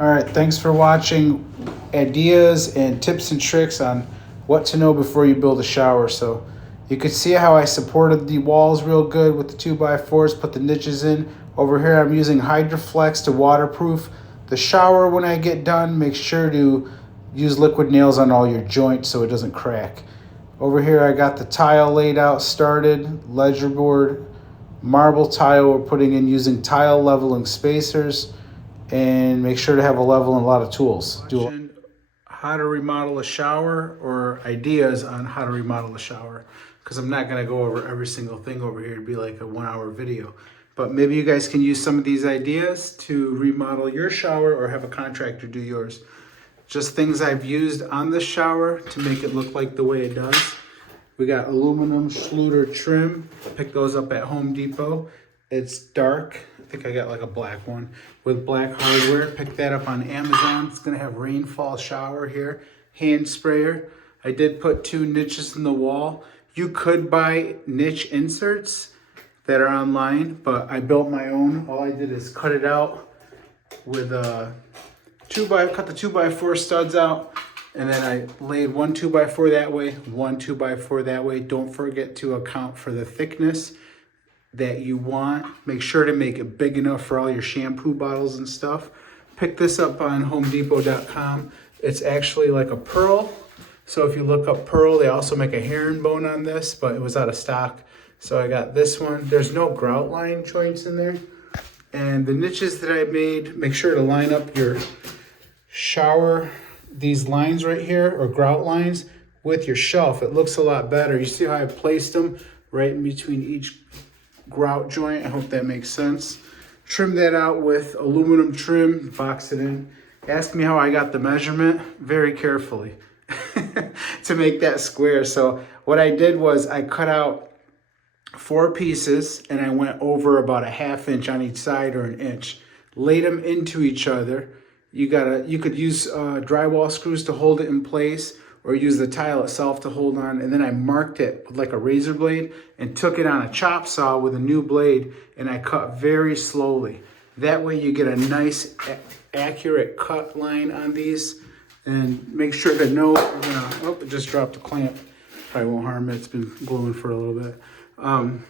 All right, thanks for watching. Ideas and tips and tricks on what to know before you build a shower. So you could see how I supported the walls real good with the 2x4s, put the niches in. Over here I'm using Hydroflex to waterproof the shower when I get done. Make sure to use liquid nails on all your joints so it doesn't crack. Over here I got the tile laid out, started, ledger board, marble tile we're putting in using tile leveling spacers, and make sure to have a level and a lot of tools. Do how to remodel a shower or ideas on how to remodel a shower, because I'm not going to go over every single thing over here. It'd be like a 1 hour video, but maybe you guys can use some of these ideas to remodel your shower or have a contractor do yours. Just things I've used on the shower to make it look like the way it does. We got aluminum Schluter trim. Pick those up at Home Depot. It's dark. I think I got like a black one with black hardware. Pick that up on Amazon. It's gonna have rainfall shower here. Hand sprayer. I did put 2 niches in the wall. You could buy niche inserts that are online, but I built my own. All I did is cut it out with a cut the 2x4 studs out, and then I laid 1 2x4 that way, 1 2x4 that way. Don't forget to account for the thickness that you want. Make sure to make it big enough for all your shampoo bottles and stuff. Pick this up on homedepot.com. It's actually like a pearl. So if you look up pearl, they also make a herringbone on this, but it was out of stock. So I got this one. There's no grout line joints in there. And the niches that I made, make sure to line up your shower, these lines right here, or grout lines, with your shelf. It looks a lot better. You see how I placed them right in between each grout joint? I hope that makes sense. Trim that out with aluminum trim, box it in. Ask me how I got the measurement very carefully to make that square. So what I did was I cut out 4 pieces and I went over about a 1/2 inch on each side or 1 inch. Laid them into each other. You could use drywall screws to hold it in place, or use the tile itself to hold on. And then I marked it with like a razor blade and took it on a chop saw with a new blade, and I cut very slowly. That way you get a nice accurate cut line on these. And make sure to know, oh, it just dropped the clamp. Probably won't harm it, it's been gluing for a little bit. And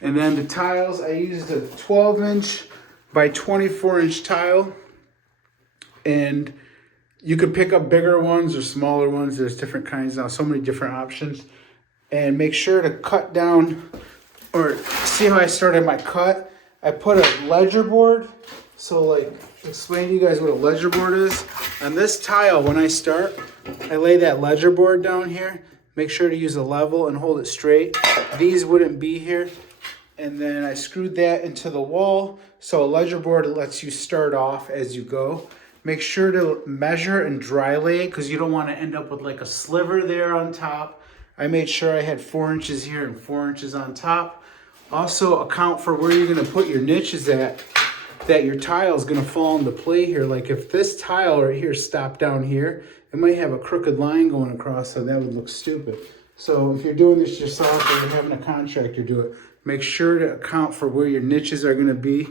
then the tiles, I used a 12-inch by 24-inch tile. And you could pick up bigger ones or smaller ones. There's different kinds now, so many different options. And make sure to cut down, or see how I started my cut? I put a ledger board. So like, explain to you guys what a ledger board is. On this tile, when I start, I lay that ledger board down here. Make sure to use a level and hold it straight. These wouldn't be here. And then I screwed that into the wall. So a ledger board lets you start off as you go. Make sure to measure and dry lay, because you don't want to end up with like a sliver there on top. I made sure I had 4 inches here and 4 inches on top. Also account for where you're going to put your niches at, that your tile is going to fall into play here. Like if this tile right here stopped down here, it might have a crooked line going across, so that would look stupid. So if you're doing this yourself or you're having a contractor do it, make sure to account for where your niches are going to be.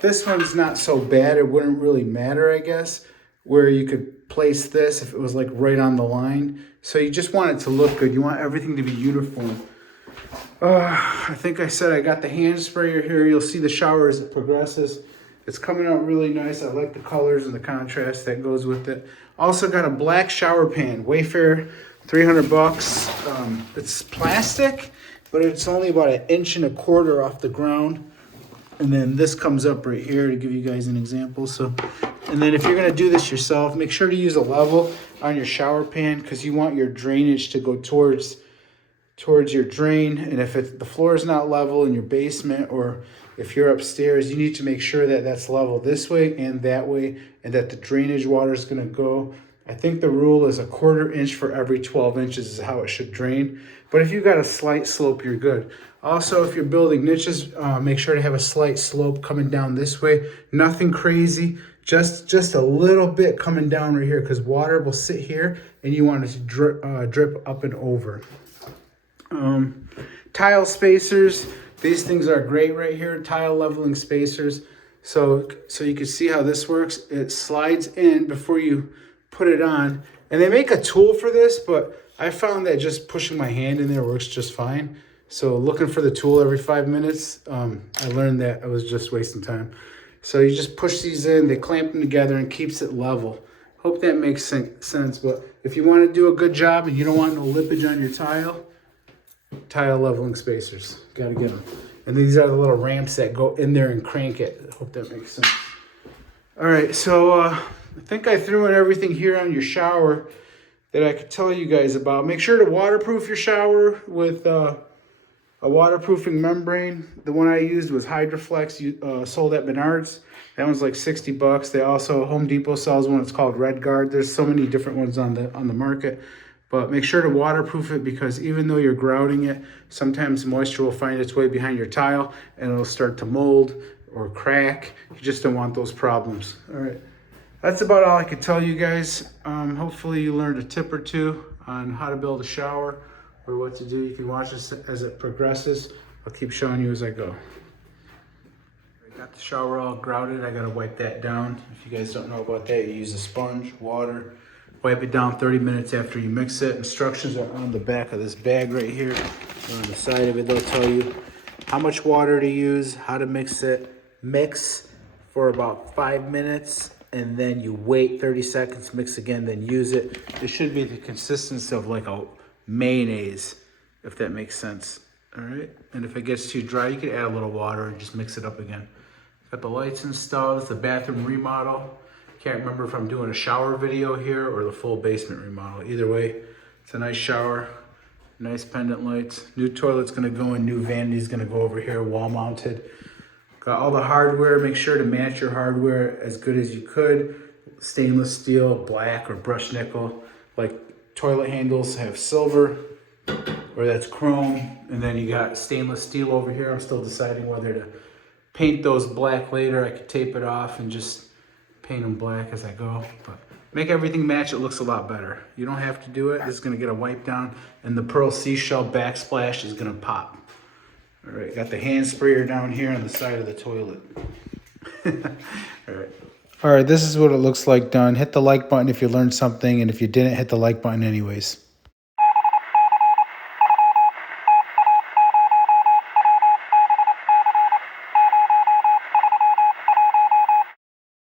This one's not so bad. It wouldn't really matter, I guess, where you could place this if it was like right on the line. So you just want it to look good. You want everything to be uniform. I think I said I got the hand sprayer here. You'll see the shower as it progresses. It's coming out really nice. I like the colors and the contrast that goes with it. Also got a black shower pan, Wayfair, 300 bucks. It's plastic, but it's only about 1.25 inches off the ground. And then this comes up right here to give you guys an example. So, and then if you're gonna do this yourself, make sure to use a level on your shower pan, because you want your drainage to go towards your drain. And if the floor is not level in your basement, or if you're upstairs, you need to make sure that that's level this way and that way, and that the drainage water is gonna go. I think the rule is 1/4 inch for every 12 inches is how it should drain. But if you've got a slight slope, you're good. Also, if you're building niches, make sure to have a slight slope coming down this way. Nothing crazy, just a little bit coming down right here, because water will sit here and you want it to drip up and over. Tile spacers, these things are great right here. Tile leveling spacers. So you can see how this works. It slides in before you put it on. And they make a tool for this, but I found that just pushing my hand in there works just fine. So looking for the tool every 5 minutes, I learned that I was just wasting time. So you just push these in, they clamp them together and keeps it level. Hope that makes sense. But if you want to do a good job and you don't want no lippage on your tile leveling spacers, got to get them. And these are the little ramps that go in there and crank it. Hope that makes sense. All right, so I think I threw in everything here on your shower that I could tell you guys about. Make sure to waterproof your shower with a waterproofing membrane. The one I used was Hydroflex, sold at Menards. That one's like 60 bucks. They also, Home Depot sells one. It's called Red Guard. There's so many different ones on the market. But make sure to waterproof it, because even though you're grouting it, sometimes moisture will find its way behind your tile and it'll start to mold or crack. You just don't want those problems. All right. That's about all I could tell you guys. Hopefully you learned a tip or two on how to build a shower or what to do. You can watch this as it progresses. I'll keep showing you as I go. I got the shower all grouted. I gotta wipe that down. If you guys don't know about that, you use a sponge, water, wipe it down 30 minutes after you mix it. Instructions are on the back of this bag right here. On the side of it, they'll tell you how much water to use, how to mix it. Mix for about 5 minutes, and then you wait 30 seconds, mix again, then use it. It should be the consistency of like a mayonnaise, if that makes sense. All right, and if it gets too dry, you can add a little water and just mix it up again. Got the lights installed. It's the bathroom remodel. Can't remember if I'm doing a shower video here or the full basement remodel. Either way, it's a nice shower, nice pendant lights. New toilet's gonna go in, new vanity's gonna go over here, wall mounted. Got all the hardware. Make sure to match your hardware as good as you could. Stainless steel, black, or brushed nickel. Like toilet handles have silver, or that's chrome. And then you got stainless steel over here. I'm still deciding whether to paint those black later. I could tape it off and just paint them black as I go. But make everything match. It looks a lot better. You don't have to do it. This is going to get a wipe down. And the pearl seashell backsplash is going to pop. All right, got the hand sprayer down here on the side of the toilet. All right, this is what it looks like done. Hit the like button if you learned something, and if you didn't, hit the like button anyways.